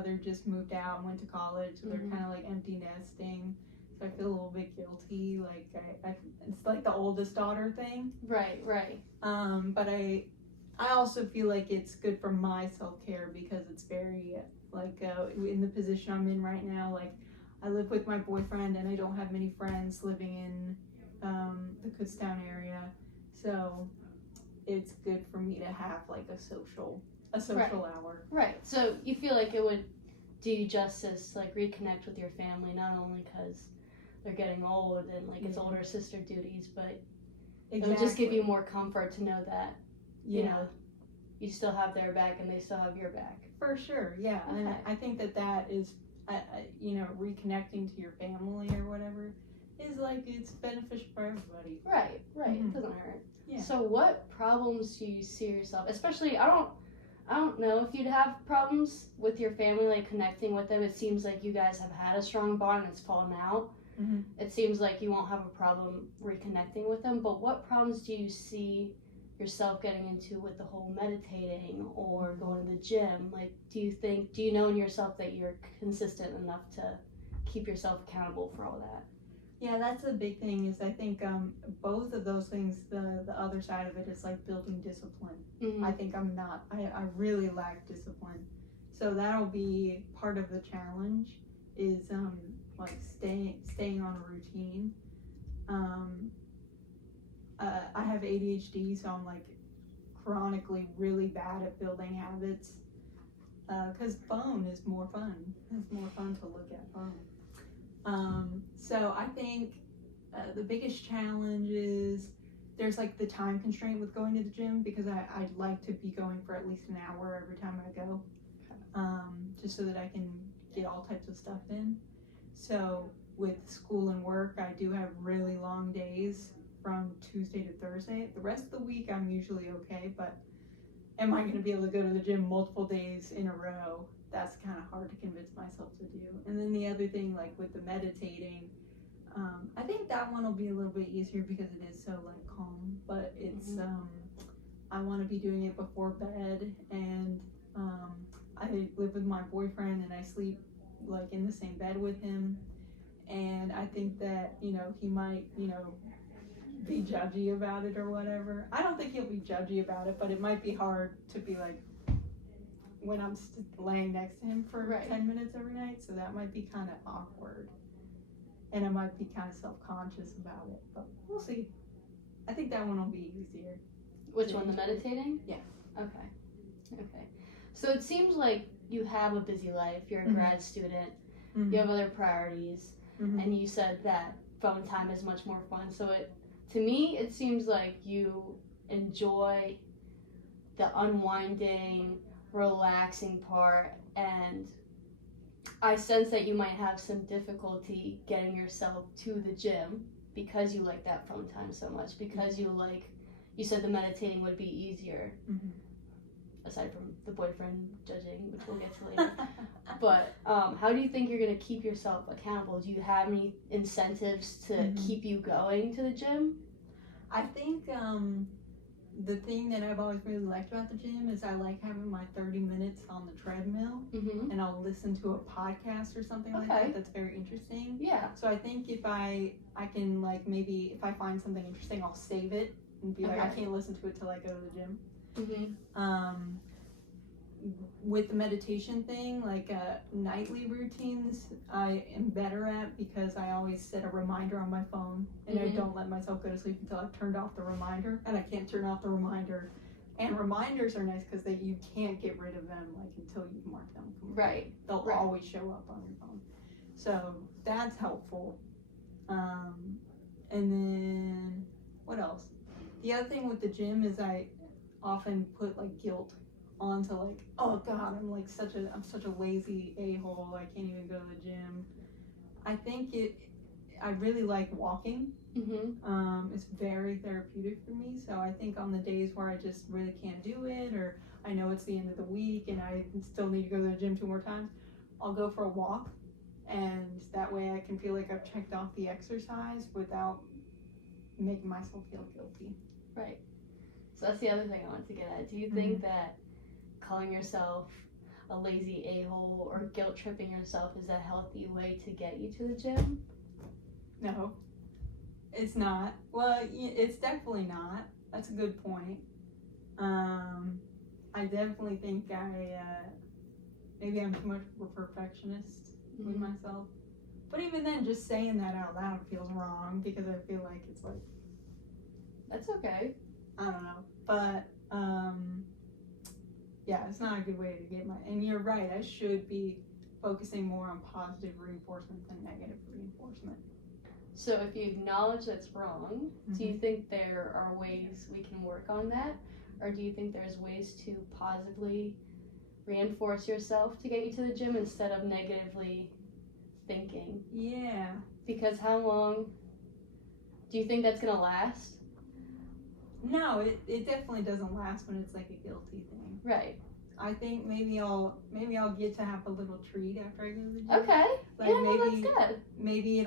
brother just moved out and went to college, so they're kind of like empty nesting. So I feel a little bit guilty, like it's like the oldest daughter thing. Right. But I also feel like it's good for my self-care because it's very like in the position I'm in right now. Like I live with my boyfriend and I don't have many friends living in the Kutztown area, so it's good for me to have like a social hour. Right. So you feel like it would do you justice, like reconnect with your family, not only because they're getting old and like it's older sister duties, but it would just give you more comfort to know that you know you still have their back and they still have your back. For sure, yeah. Okay. And I think that is, reconnecting to your family or whatever is like it's beneficial for everybody. Right. Mm-hmm. It doesn't hurt. Yeah. So what problems do you see yourself, especially I don't know if you'd have problems with your family, like connecting with them. It seems like you guys have had a strong bond and it's fallen out. Mm-hmm. It seems like you won't have a problem reconnecting with them, but what problems do you see yourself getting into with the whole meditating or going to the gym? Like, do you know in yourself that you're consistent enough to keep yourself accountable for all that? Yeah, that's the big thing is I think both of those things, the other side of it is like building discipline. Mm-hmm. I think I really lack discipline. So that'll be part of the challenge is like staying on a routine. I have ADHD, so I'm like chronically really bad at building habits because phone is more fun. It's more fun to look at phone. So I think the biggest challenge is there's like the time constraint with going to the gym because I'd like to be going for at least an hour every time I go, just so that I can get all types of stuff in. So with school and work, I do have really long days from Tuesday to Thursday. The rest of the week I'm usually okay, but am I going to be able to go to the gym multiple days in a row? That's kind of hard to convince myself to do. And then the other thing, like with the meditating, I think that one will be a little bit easier because it is so like calm, but it's I want to be doing it before bed, and I live with my boyfriend and I sleep like in the same bed with him, and I think that he might be judgy about it or whatever. I don't think he'll be judgy about it, but it might be hard to be like when I'm laying next to him for 10 minutes every night, so that might be kind of awkward. And I might be kind of self-conscious about it, but we'll see. I think that one will be easier. Which one, the meditating? Yeah. Okay. So it seems like you have a busy life. You're a grad student. Mm-hmm. You have other priorities. Mm-hmm. And you said that phone time is much more fun. So to me, it seems like you enjoy the unwinding, relaxing part, and I sense that you might have some difficulty getting yourself to the gym because you like that phone time so much, because you said the meditating would be easier, aside from the boyfriend judging, which we'll get to later. But how do you think you're going to keep yourself accountable? Do you have any incentives to keep you going to the gym? I think the thing that I've always really liked about the gym is I like having my 30 minutes on the treadmill, and I'll listen to a podcast or something like that that's very interesting. Yeah. So I think if I can, like, maybe if I find something interesting, I'll save it and be like, I can't listen to it till I go to the gym. With the meditation thing, like nightly routines, I am better at because I always set a reminder on my phone, and I don't let myself go to sleep until I've turned off the reminder, and I can't turn off the reminder. And reminders are nice because you can't get rid of them like until you've marked them. Right. They'll always show up on your phone, so that's helpful. And then what else? The other thing with the gym is I often put like guilt onto like, oh God, I'm such a lazy a-hole, I can't even go to the gym. I think I really like walking. It's very therapeutic for me, so I think on the days where I just really can't do it, or I know it's the end of the week and I still need to go to the gym 2 more times, I'll go for a walk, and that way I can feel like I've checked off the exercise without making myself feel guilty. Right. So that's the other thing I wanted to get at. Do you think that calling yourself, a lazy a-hole or guilt tripping yourself is a healthy way to get you to the gym? No, it's not. Well, it's definitely not. That's a good point. I definitely think maybe I'm too much of a perfectionist with myself. But even then, just saying that out loud feels wrong because I feel like it's like, That's okay. I don't know. But, yeah, it's not a good way to get and you're right, I should be focusing more on positive reinforcement than negative reinforcement. So if you acknowledge that's wrong, do you think there are ways we can work on that? Or do you think there's ways to positively reinforce yourself to get you to the gym instead of negatively thinking? Yeah. Because how long do you think that's gonna last? No, it definitely doesn't last when it's like a guilty thing. Right. I think maybe I'll get to have a little treat after I go to the gym. Okay. Like yeah, well, maybe that's good. maybe